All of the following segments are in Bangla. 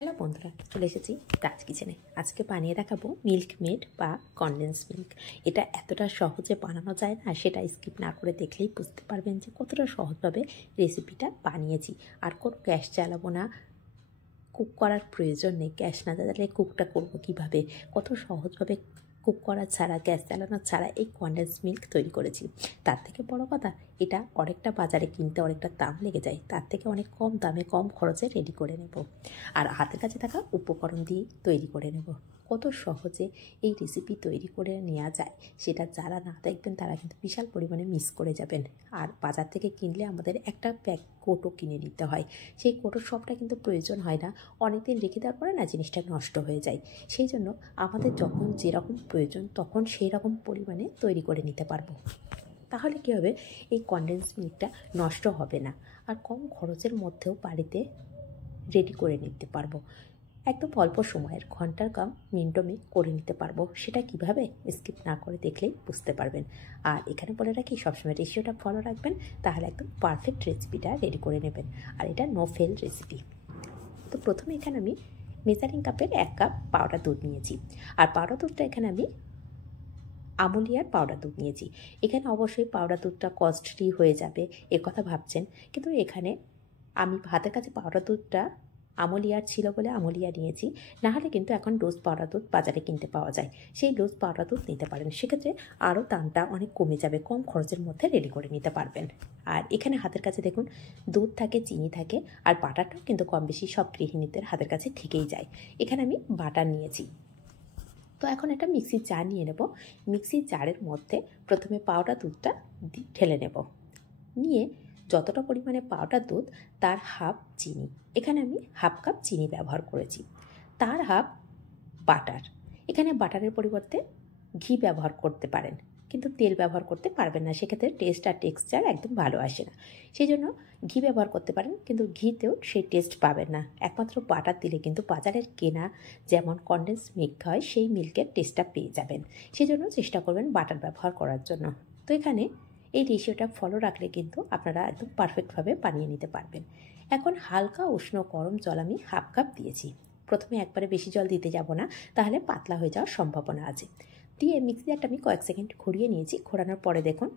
হ্যালো বন্ধুরা, চলে এসেছি রাজ কিচেনে। আজকে বানিয়ে দেখাবো মিল্ক মেড বা কনডেন্স মিল্ক। এটা এতটা সহজে বানানো যায় না, সেটা স্কিপ না করে দেখলেই বুঝতে পারবেন যে কতটা সহজভাবে রেসিপিটা বানিয়েছি। আর কোনো গ্যাস জ্বালাবো না, কুক করার প্রয়োজন নেই। গ্যাস না জ্বালালে কুকটা করব কিভাবে, কত সহজভাবে কুক করা ছাড়া, গ্যাস জ্বালানো ছাড়া এই কনডেন্স মিল্ক তৈরি করেছি। তার থেকে বড় কথা, এটা অনেকটা বাজারে কিনতে অনেকটা দাম লেগে যায়, তার থেকে অনেক কম দামে কম খরচে রেডি করে নেব। আর হাতের কাছে থাকা উপকরণ দিয়ে তৈরি করে নেব। কত সহজে এই রেসিপি তৈরি করে নেওয়া যায়, সেটা যারা না দেখবেন তারা কিন্তু বিশাল পরিমাণে মিস করে যাবেন। আর বাজার থেকে কিনলে আমাদের একটা প্যাক কোটো কিনে নিতে হয়, সেই কোটোর সবটা কিন্তু প্রয়োজন হয় না। অনেক দিন রেখে দেওয়ার পরে না জিনিসটা নষ্ট হয়ে যায়। সেই জন্য আমাদের যখন যেরকম প্রয়োজন তখন সেই রকম পরিমাণে তৈরি করে নিতে পারবো। তাহলে কী হবে, এই কনডেন্স মিল্কটা নষ্ট হবে না, আর কম খরচের মধ্যেও বাড়িতে রেডি করে নিতে পারবো। একদম অল্প সময়ের, ঘন্টার কাম মিনিটে করে নিতে পারবো। সেটা কিভাবে, স্কিপ না করে দেখলেই বুঝতে পারবেন। আর এখানে বলে রাখি, সবসময় রেশিওটা ফলো রাখবেন, তাহলে একদম পারফেক্ট রেসিপিটা রেডি করে নেবেন। আর এটা নো ফেল রেসিপি। তো প্রথমে এখানে আমি মেজারিং কাপের 1 কাপ পাউডার দুধ নিয়েছি। আর পাউডার দুধটা এখানে আমি আমুলিয়ার পাউডার দুধ নিয়েছি। এখানে অবশ্যই পাউডার দুধটা কস্টলি হয়ে যাবে এ কথা ভাবছেন, কিন্তু এখানে আমি হাতের কাছে পাউডার দুধটা আমুলিয়ার ছিল বলে আমুলিয়া নিয়েছি। নাহলে কিন্তু এখন ডোজ পাউডার দুধ বাজারে কিনতে পাওয়া যায়, সেই ডোজ পাউডার দুধ নিতে পারেন। সেক্ষেত্রে আরও দামটা অনেক কমে যাবে, কম খরচের মধ্যে রেডি করে নিতে পারবেন। আর এখানে হাতের কাছে দেখুন দুধ থাকে, চিনি থাকে, আর বাটারটাও কিন্তু কম বেশি সব গৃহিণীদের হাতের কাছে থেকেই যায়। এখানে আমি বাটার নিয়েছি। তো এখন একটা মিক্সির জার নিয়ে নেব। মিক্সির জারের মধ্যে প্রথমে পাউডার দুধটা ঢেলে নেব। নিয়ে যতটা পরিমাণে পাউডার দুধ তার হাফ চিনি, এখানে আমি হাফ কাপ চিনি ব্যবহার করেছি, তার হাফ বাটার। এখানে বাটারের পরিবর্তে ঘি ব্যবহার করতে পারেন, কিন্তু তেল ব্যবহার করতে পারবেন না, সেক্ষেত্রে টেস্ট আর টেক্সচার একদম ভালো আসে না। সেই জন্য ঘি ব্যবহার করতে পারেন, কিন্তু ঘিতেও সেই টেস্ট পাবেন না। একমাত্র বাটার দিলে কিন্তু বাজারের কেনা যেমন কনডেন্স মিল্ক হয় সেই মিল্কের টেস্টটা পেয়ে যাবেন। সেই জন্য চেষ্টা করবেন বাটার ব্যবহার করার জন্য। তো এখানে এই রেশিওটা ফলো রাখলে কিন্তু আপনারা একদম পারফেক্টভাবে বানিয়ে নিতে পারবেন। এখন হালকা উষ্ণ গরম জল আমি হাফ কাপ দিয়েছি। প্রথমে একবারে বেশি জল দিতে যাব না, তাহলে পাতলা হয়ে যাওয়ার সম্ভাবনা আছে। দিয়ে মিক্সি জারটা আমি কয়েক সেকেন্ড ঘুরিয়ে নিয়েছি। ঘোরানোর পরে দেখুন,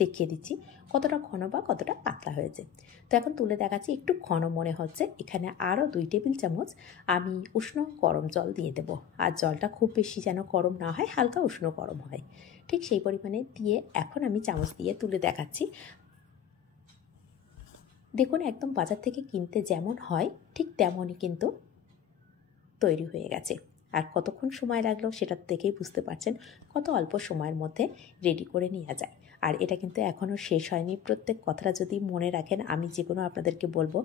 দেখিয়ে দিচ্ছি কতটা ঘন বা কতটা পাতলা হয়েছে। তো এখন তুলে দেখাচ্ছি, একটু ঘন মনে হচ্ছে। এখানে আরও 2 টেবিল চামচ আমি উষ্ণ গরম জল দিয়ে দেবো। আর জলটা খুব বেশি যেন গরম না হয়, হালকা উষ্ণ গরম হয়, ঠিক সেই পরিমাণে দিয়ে এখন আমি চামচ দিয়ে তুলে দেখাচ্ছি। দেখুন একদম বাজার থেকে কিনতে যেমন হয় ঠিক তেমনই কিন্তু তৈরি হয়ে গেছে। আর কতক্ষণ সময় লাগলো সেটা দেখেই বুঝতে পারছেন কত অল্প সময়ের মধ্যে রেডি করে নেওয়া যায়। আর এটা কিন্তু এখনও শেষ হয়নি। প্রত্যেক কথাটা যদি মনে রাখেন, আমি যেগুলো আপনাদেরকে বলবো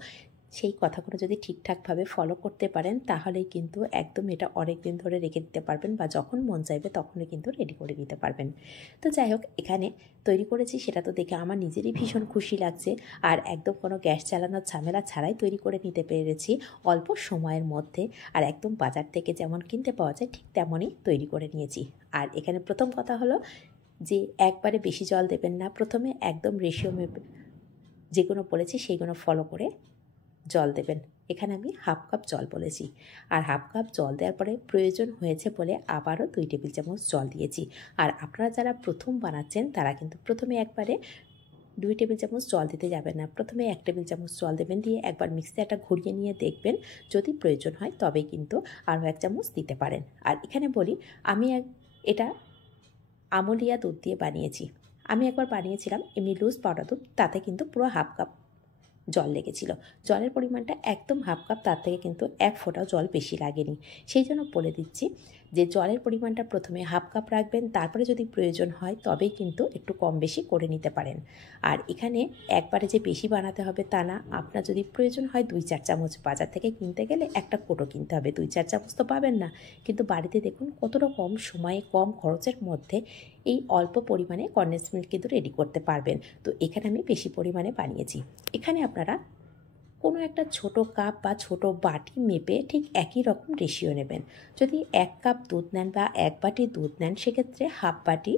সেই কথাগুলো যদি ঠিকঠাকভাবে ফলো করতে পারেন, তাহলেই কিন্তু একদম এটা অনেক দিন ধরে রেখে দিতে পারবেন, বা যখন মন চাইবে তখনই কিন্তু রেডি করে নিতে পারবেন। তো যাই হোক, এখানে তৈরি করেছি সেটা তো দেখে আমার নিজেরই ভীষণ খুশি লাগছে। আর একদম কোনো গ্যাস চালানোর ঝামেলা ছাড়াই তৈরি করে নিতে পেরেছি অল্প সময়ের মধ্যে। আর একদম বাজার থেকে যেমন কিনতে পাওয়া যায় ঠিক তেমনই তৈরি করে নিয়েছি। আর এখানে প্রথম কথা হলো যে একবারে বেশি জল দেবেন না, প্রথমে একদম রেশিও মেপে যেগুলো বলেছি সেইগুলো ফলো করে জল দেবেন। এখানে আমি হাফ কাপ জল বলেছি, আর হাফ কাপ জল দেওয়ার পরে প্রয়োজন হয়েছে বলে আবারও 2 টেবিল চামচ জল দিয়েছি। আর আপনারা যারা প্রথম বানাচ্ছেন তারা কিন্তু প্রথমে একবারে 2 টেবিল চামচ জল দিতে যাবেন না, প্রথমে 1 টেবিল চামচ জল দেবেন। দিয়ে একবার মিক্সিটা ঘুরিয়ে নিয়ে দেখবেন, যদি প্রয়োজন হয় তবে কিন্তু আরও 1 চামচ দিতে পারেন। আর এখানে বলি, আমি এটা আমুলিয়া দুধ দিয়ে বানিয়েছি। আমি একবার বানিয়েছিলাম এমনি লুজ পাউডার দুধ, তাতে কিন্তু পুরো হাফ কাপ জল লেগেছিল। জলের পরিমাণটা একদম হাফ কাপ, তার থেকে কিন্তু 1 ফোঁটাও জল বেশি লাগেনি। সেই জন্য বলে দিচ্ছি যে জলের পরিমাণটা প্রথমে হাফ কাপ রাখবেন, তারপরে যদি প্রয়োজন হয় তবেই কিন্তু একটু কম বেশি করে নিতে পারেন। আর এখানে একবারে যে বেশি বানাতে হবে তা না, আপনার যদি প্রয়োজন হয় 2-4 চামচ, বাজার থেকে কিনতে গেলে একটা কোটো কিনতে হবে, 2-4 চামচ তো পাবেন না। কিন্তু বাড়িতে দেখুন কতটা কম সময়ে কম খরচের মধ্যে এই অল্প পরিমাণে কনডেন্স মিল্ক কিন্তু রেডি করতে পারবেন। তো এখানে আমি বেশি পরিমাণে বানিয়েছি। এখানে আপনারা কোনো একটা ছোট কাপ বা ছোট বাটি মেপে ঠিক একই রকম রেশিও নেবেন। যদি 1 কাপ দুধ নেন বা 1 বাটি দুধ নেন, সেক্ষেত্রে হাফ বাটি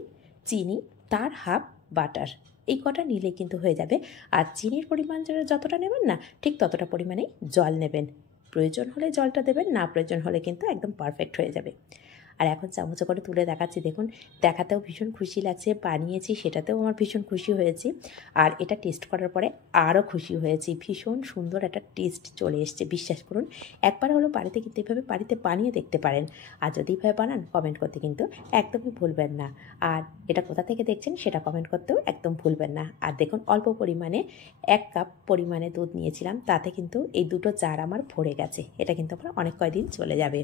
চিনি, তার হাফ বাটার, এই কটা নিলে কিন্তু হয়ে যাবে। আর চিনির পরিমাণ যতটা নেবেন না, ঠিক ততটা পরিমাণেই জল নেবেন। প্রয়োজন হলে জলটা দেবেন, না প্রয়োজন হলে কিন্তু একদম পারফেক্ট হয়ে যাবে। আর এখন চামচে করে তুলে দেখাচ্ছি, দেখুন দেখাতেও ভীষণ খুশি লাগছে, বানিয়েছি সেটাতেও আমার ভীষণ খুশি হয়েছি, আর এটা টেস্ট করার পরে আরও খুশি হয়েছি। ভীষণ সুন্দর একটা টেস্ট চলে এসছে, বিশ্বাস করুন। একবার হলো বাড়িতে কিন্তু এভাবে বাড়িতে বানিয়ে দেখতে পারেন, আর যদি এভাবে বানান কমেন্ট করতে কিন্তু একদমই ভুলবেন না। আর এটা কোথা থেকে দেখছেন সেটা কমেন্ট করতেও একদম ভুলবেন না। আর দেখুন অল্প পরিমাণে 1 কাপ পরিমাণে দুধ নিয়েছিলাম, তাতে কিন্তু এই দুটো জার আমার ভরে গেছে। এটা কিন্তু আমার অনেক কয়দিন চলে যাবে।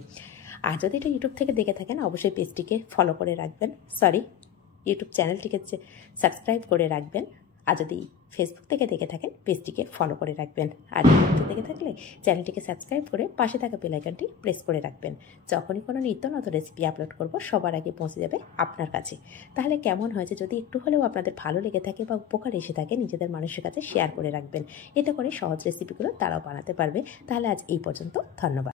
আর যদি এটা ইউটিউব থেকে দেখে থাকেন অবশ্যই পেজটিকে ফলো করে রাখবেন, ইউটিউব চ্যানেলটিকে সাবস্ক্রাইব করে রাখবেন। আর যদি ফেসবুক থেকে দেখে থাকেন পেজটিকে ফলো করে রাখবেন। আর ইউটিউব থেকে থাকলে চ্যানেলটিকে সাবস্ক্রাইব করে পাশে থাকা বেল আইকনটি প্রেস করে রাখবেন। যখনই কোনো নিত্য নতুন রেসিপি আপলোড করব সবার আগে পৌঁছে যাবে আপনার কাছে। তাহলে কেমন হয়েছে, যদি একটু হলেও আপনাদের ভালো লেগে থাকে বা উপকার এসে থাকে, নিজেদের মানুষের কাছে শেয়ার করে রাখবেন। এতে করে সহজ রেসিপিগুলো তারাও বানাতে পারবে। তাহলে আজ এই পর্যন্ত, ধন্যবাদ।